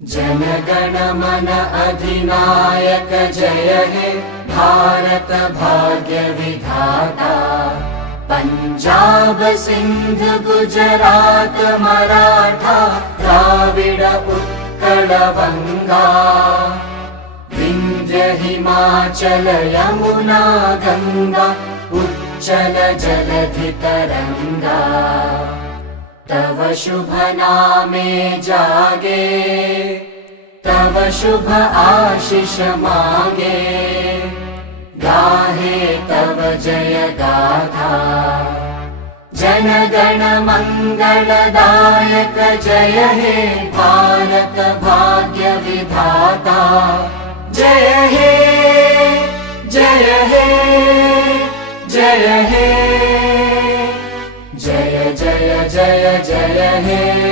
जन गण मन अधिनायक जय हे भारत भाग्य विधाता। पंजाब सिंध गुजरात मराठा द्राविड उत्कल बंगा। विंध्य हिमाचल यमुना गंगा उच्चल जलधि तरंगा। तव शुभ नामे जागे तव शुभ आशीष मागे। गाहे तव जय गाथा जन गण मंगलदायक जय हे भारत भाग्य विधाता। जय हे जय हे जय हे जय जय जय जय हे।